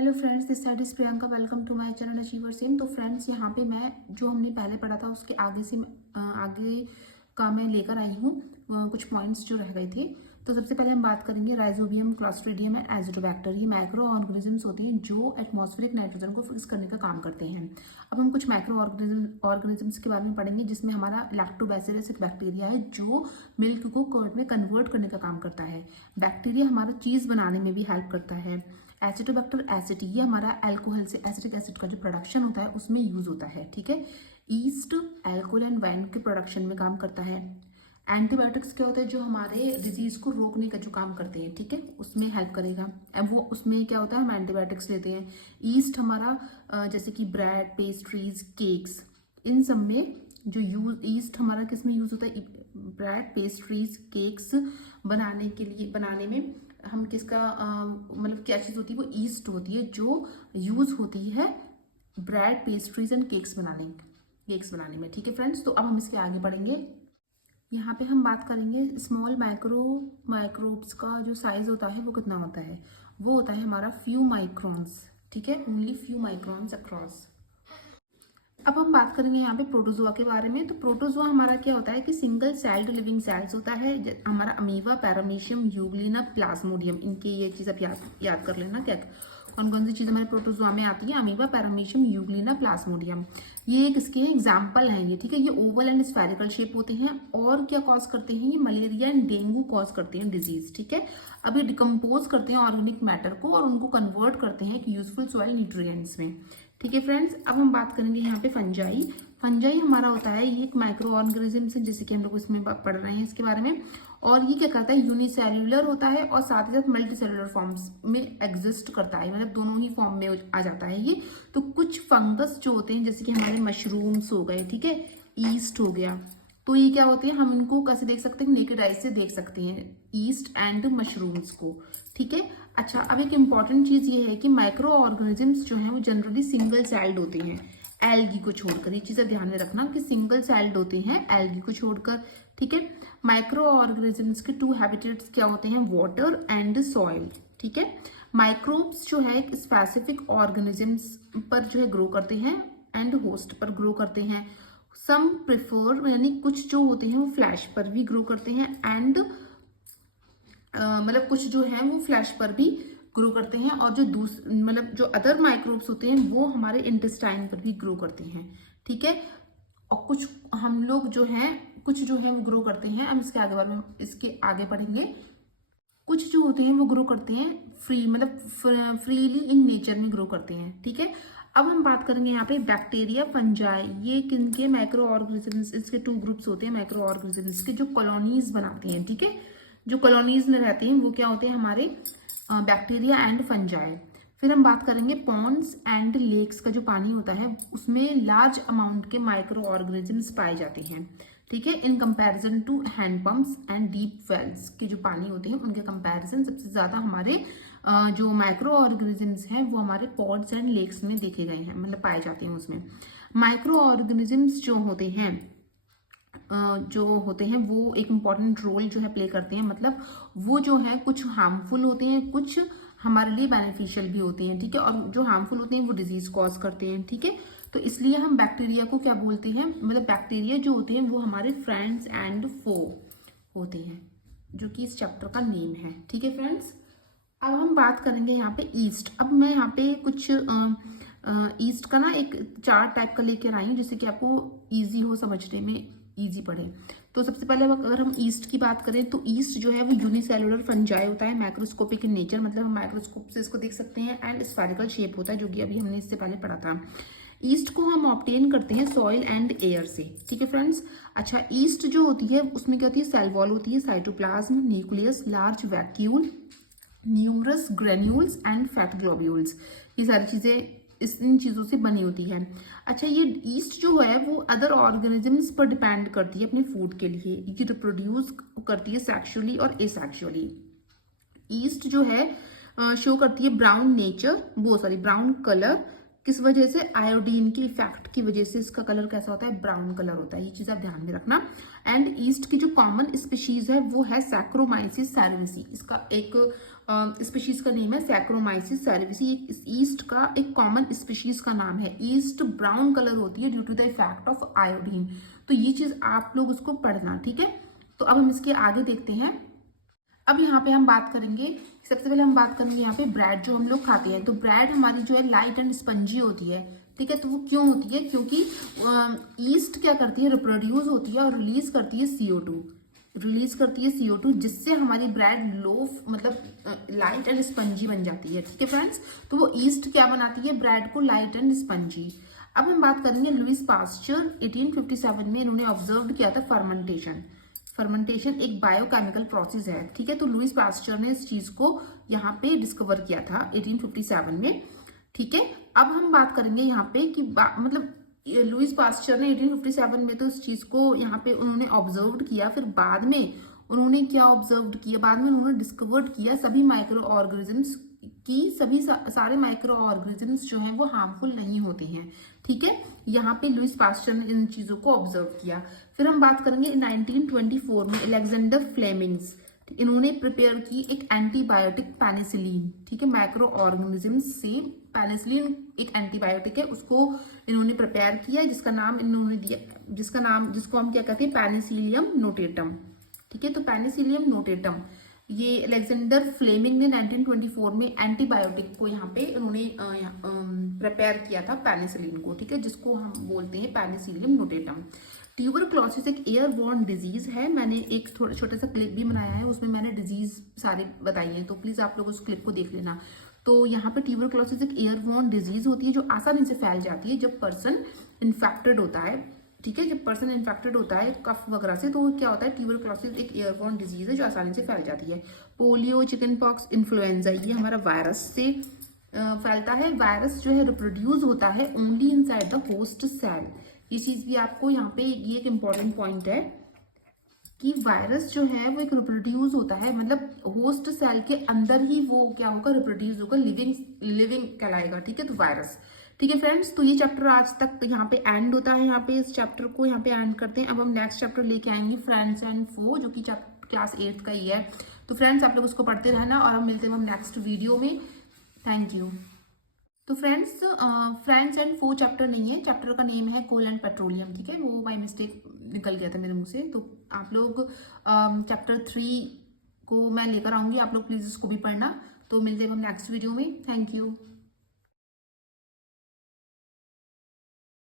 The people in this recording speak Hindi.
Hello friends, this side is Priyanka. Welcome to my channel achiever same. तो फ्रेंड्स, यहाँ पे मैं जो हमने पहले पढ़ा था उसके आगे से आगे का मैं लेकर आई हूँ कुछ पॉइंट्स जो रह गए थे। तो सबसे पहले हम बात करेंगे राइजोबियम, क्लॉस्ट्रिडियम एंड एजिडोबैक्टर। ये माइक्रो ऑर्गेनिजम्स होते हैं जो एटमॉस्फेरिक नाइट्रोजन को फिक्स करने का काम करते हैं। अब हम कुछ माइक्रो ऑर्गेनिजम्स के बारे में पढ़ेंगे, जिसमें हमारा लैक्टोबैसिलस एक बैक्टीरिया है जो मिल्क को कर्ड में कन्वर्ट करने का काम करता है। बैक्टीरिया हमारा चीज़ बनाने में भी हेल्प करता है। एसिडोबैक्टर एसिड, ये हमारा अल्कोहल से एसिटिक एसिड का जो प्रोडक्शन होता है उसमें यूज होता है। ठीक है। ईस्ट अल्कोहल एंड वाइन के प्रोडक्शन में काम करता है। एंटीबायोटिक्स क्या होता है, जो हमारे डिजीज को रोकने का जो काम करते हैं, ठीक है, उसमें हेल्प करेगा। अब वो उसमें क्या होता है, हम एंटीबायोटिक्स लेते हैं। ईस्ट हमारा जैसे कि ब्रेड, पेस्ट्रीज, केक्स, इन सब में जो यूज ईस्ट हमारा किस में यूज होता है, ब्रेड, पेस्ट्रीज, केक्स बनाने के लिए, बनाने में हम किसका मतलब क्या चीज़ होती है, वो ईस्ट होती है जो यूज होती है ब्रेड, पेस्ट्रीज एंड केक्स बनाने में। ठीक है फ्रेंड्स, तो अब हम इसके आगे बढ़ेंगे। यहाँ पे हम बात करेंगे स्मॉल माइक्रोब्स का जो साइज होता है वो कितना होता है। वो होता है हमारा फ्यू माइक्रोन्स। ठीक है, ओनली फ्यू माइक्रोन्स अक्रॉस। अब हम बात करेंगे यहाँ पे प्रोटोजोआ के बारे में। तो प्रोटोजोआ हमारा क्या होता है कि सिंगल सेल्ड लिविंग सेल्स होता है। हमारा अमीबा, पैरामीशियम, यूग्लिना, प्लाज्मोडियम, इनके ये चीज़ आप याद कर लेना। क्या कौन कौन सी चीज़ हमारे प्रोटोजोआ में आती है, अमीबा, पैरामीशियम, यूग्लिना, प्लाज्मोडियम। ये एक इसके एग्जाम्पल हैं ये। ठीक है, ये ओवल एंड स्फेरिकल शेप होते हैं। और क्या कॉज करते हैं, ये मलेरिया एंड डेंगू कॉज करते हैं डिजीज। ठीक है, अब ये डिकम्पोज करते हैं ऑर्गेनिक मैटर को और उनको कन्वर्ट करते हैं एक यूजफुल सॉइल न्यूट्रिएंट्स में। ठीक है फ्रेंड्स, अब हम बात करेंगे यहाँ पे फंजाई। फंजाई हमारा होता है, ये एक माइक्रो ऑर्गेनिज्म है, जैसे कि हम लोग इसमें पढ़ रहे हैं इसके बारे में। और ये क्या करता है, यूनिसेल्युलर होता है और साथ ही साथ मल्टी सेलुलर फॉर्म्स में एग्जिस्ट करता है, मतलब दोनों ही फॉर्म में आ जाता है ये। तो कुछ फंगस जो होते हैं, जैसे कि हमारे मशरूम्स हो गए, ठीक है, ईस्ट हो गया, तो ये क्या होते हैं, हम इनको कैसे देख सकते हैं, नेकेड आई से देख सकते हैं ईस्ट एंड मशरूम्स को। ठीक है। अच्छा, अब एक इम्पॉर्टेंट चीज ये है कि माइक्रो ऑर्गेनिजम्स जो हैं वो जनरली सिंगल सेल्ड होते हैं, एल्गी को छोड़कर। ये चीज़ ध्यान में रखना कि सिंगल सेल्ड होते हैं एल्गी को छोड़कर। ठीक है। माइक्रो ऑर्गेनिजम्स के टू हैबिटेट्स क्या होते हैं, वाटर एंड सॉइल। ठीक है। माइक्रोब्स जो है एक स्पेसिफिक ऑर्गेनिजम्स पर जो है ग्रो करते हैं एंड होस्ट पर ग्रो करते हैं। सम प्रेफर, यानी कुछ जो होते हैं वो फ्लैश पर भी ग्रो करते हैं एंड मतलब कुछ जो है वो फ्लैश पर भी ग्रो करते हैं। और जो मतलब जो अदर माइक्रोब्स होते हैं वो हमारे इंटेस्टाइन पर भी ग्रो करते हैं। ठीक है। और कुछ हम लोग जो हैं, कुछ जो है वो ग्रो करते हैं, हम इसके आगे बारे में इसके आगे पढ़ेंगे। कुछ जो होते हैं वो ग्रो करते हैं मतलब फ्रीली इन नेचर में ग्रो करते हैं। ठीक है। अब हम बात करेंगे यहाँ पे बैक्टीरिया, फंजाई, ये किनके माइक्रो ऑर्गेनिजम्स, इसके टू ग्रुप्स होते हैं माइक्रो ऑर्गेनिजम्स के, जो कॉलोनीज बनाते हैं। ठीक है, जो कॉलोनीज में रहते हैं वो क्या होते हैं, हमारे बैक्टीरिया एंड फंजाई। फिर हम बात करेंगे पॉन्ड्स एंड लेक्स का जो पानी होता है उसमें लार्ज अमाउंट के माइक्रो ऑर्गेनिजम्स पाए जाते हैं। ठीक है, in comparison to hand pumps and deep wells के जो पानी होते हैं उनके कंपैरिजन सबसे ज्यादा हमारे जो माइक्रो ऑर्गेनिजम्स हैं वो हमारे पॉन्ड्स एंड लेक्स में देखे गए हैं, मतलब पाए जाते हैं उसमें। माइक्रो ऑर्गेनिजम्स जो होते हैं वो एक इम्पॉर्टेंट रोल जो है प्ले करते हैं, मतलब वो जो है कुछ हार्मफुल होते हैं, कुछ हमारे लिए बेनिफिशियल भी होते हैं। ठीक है, और जो हार्मफुल होते हैं वो डिजीज कॉज करते हैं। ठीक है, तो इसलिए हम बैक्टीरिया को क्या बोलते हैं, मतलब बैक्टीरिया जो होते हैं वो हमारे फ्रेंड्स एंड फो होते हैं, जो कि इस चैप्टर का नेम है। ठीक है फ्रेंड्स, अब हम बात करेंगे यहाँ पे ईस्ट। अब मैं यहाँ पे कुछ ईस्ट का ना एक चार्ट टाइप का लेकर आई हूँ, जिससे कि आपको ईजी हो समझने में, ईजी पड़े। तो सबसे पहले अगर हम ईस्ट की बात करें तो ईस्ट जो है वो यूनिसेलुलर फंजाई होता है, माइक्रोस्कोपिक इन नेचर, मतलब हम माइक्रोस्कोप से इसको देख सकते हैं, एंड स्फेरिकल शेप होता है, जो कि अभी हमने इससे पहले पढ़ा था। ईस्ट को हम ऑब्टेन करते हैं सॉइल एंड एयर से। ठीक है फ्रेंड्स। अच्छा, ईस्ट जो होती है उसमें क्या होती है, सेल वॉल होती है, cytoplasm, nucleus, large vacuole, numerous granules and fat globules, ये सारी चीजें इन चीजों से बनी होती है। अच्छा, ये ईस्ट जो है वो अदर ऑर्गेनिजम्स पर डिपेंड करती है अपने फूड के लिए, ये रिप्रोड्यूस करती है सेक्सुअली और एसेक्सुअली। ईस्ट जो है शो करती है ब्राउन कलर, किस वजह से, आयोडीन के इफेक्ट की वजह से इसका कलर कैसा होता है, ब्राउन कलर होता है। ये चीज आप ध्यान में रखना। एंड ईस्ट की जो कॉमन स्पीशीज है वो है सैक्रोमाइसिस सेरेन्सी, इसका एक स्पीशीज का नेम है सैक्रोमाइसिस सेरेविसी। ये ईस्ट का एक कॉमन स्पीशीज का नाम है। ईस्ट ब्राउन कलर होती है due to the effect of iodine. तो ये चीज आप लोग उसको पढ़ना, ठीक है। तो अब हम इसके आगे देखते हैं। अब यहाँ पे हम बात करेंगे, सबसे पहले हम बात करेंगे यहाँ पे ब्रेड जो हम लोग खाते हैं। तो ब्रेड हमारी जो है लाइट एंड स्पंजी होती है, ठीक है। तो वो क्यों होती है? क्योंकि ईस्ट क्या करती है, रिप्रोड्यूस होती है और रिलीज करती है CO2, जिससे हमारी ब्रेड लोफ मतलब लाइट एंड स्पंजी बन जाती है, ठीक है फ्रेंड्स। तो वो ईस्ट क्या बनाती है, ब्रेड को लाइट एंड स्पंजी। अब हम बात करेंगे लुईस पास्चर 1857 में इन्होंने ऑब्जर्व किया था फर्मेंटेशन एक बायोकेमिकल प्रोसेस है, ठीक है। तो लुईस पास्चर ने इस चीज को यहाँ पे डिस्कवर किया था 1857 में, ठीक है। अब हम बात करेंगे यहाँ पे कि मतलब लुईस पास्चर ने 1857 में तो इस चीज को यहाँ पे उन्होंने ऑब्जर्व किया। फिर बाद में उन्होंने क्या ऑब्जर्व किया, बाद में उन्होंने डिस्कवर किया सभी माइक्रो ऑर्गेनिजम्स की सारे माइक्रो ऑर्गेनिजम्स जो हैं वो हार्मफुल नहीं होते हैं, ठीक है। यहाँ पे लुईस पास्चर ने इन चीजों को ऑब्जर्व किया। फिर हम बात करेंगे 1924 में अलेक्जेंडर फ्लेमिंग्स, इन्होंने प्रिपेयर की एक एंटीबायोटिक पेनिसिलिन, ठीक है। माइक्रो ऑर्गेनिजम्स से पेनिसिलिन एक एंटीबायोटिक है, उसको इन्होंने प्रिपेयर किया, जिसका नाम इन्होंने दिया, जिसको हम क्या कहते हैं, पेनिसिलियम नोटेटम, ठीक है। तो पेनिसिलियम नोटेटम ये अलेक्जेंडर फ्लेमिंग ने 1924 में एंटीबायोटिक को यहाँ पे उन्होंने प्रिपेयर किया था पेनिसिलिन को, ठीक है, जिसको हम बोलते हैं पेनिसिलियम नोटेटम। ट्यूबरक्लोसिस एक एयरबॉर्न डिजीज है। मैंने एक थोड़ा छोटा सा क्लिप भी बनाया है, उसमें मैंने डिजीज सारे बताई है, तो प्लीज आप लोग उस क्लिप को देख लेना। तो यहाँ पे ट्यूबरक्लोसिस एक एयरबॉर्न डिजीज होती है जो आसानी से फैल जाती है जब पर्सन इन्फेक्टेड होता है, ठीक है। जब पर्सन इन्फेक्टेड होता है कफ वगैरह से, तो क्या होता है, ट्यूबरक्लोसिस एक एयरबॉर्न डिजीज है जो आसानी से फैल जाती है। पोलियो, चिकन पॉक्स, इन्फ्लुएंजा, ये हमारा वायरस से फैलता है। वायरस जो है रिप्रोड्यूस होता है only inside the host cell. ये चीज भी आपको यहाँ पे, ये एक इम्पॉर्टेंट पॉइंट है कि वायरस जो है वो एक रिप्रोड्यूस होता है, मतलब होस्ट सेल के अंदर ही वो क्या होगा, रिप्रोड्यूस होगा, लिविंग कहलाएगा, ठीक है। तो वायरस, ठीक है फ्रेंड्स। तो ये चैप्टर आज तक यहाँ पे एंड होता है, यहाँ पे इस चैप्टर को यहाँ पे एंड करते हैं। अब हम नेक्स्ट चैप्टर लेके आएंगे फ्रेंड्स एंड फो, जो कि क्लास 8 का ही है। तो फ्रेंड्स आप लोग उसको पढ़ते रहना और हम मिलते हैं हम नेक्स्ट वीडियो में। Thank you. तो फ्रेंड्स एंड फो चैप्टर नहीं है, चैप्टर का नेम है कोल एंड पेट्रोलियम, ठीक है। वो बाय मिस्टेक निकल गया था मेरे मुंह से। तो आप लोग चैप्टर 3 को मैं लेकर आऊंगी, आप लोग प्लीज उसको भी पढ़ना। तो मिलते हैं हम नेक्स्ट वीडियो में। Thank you.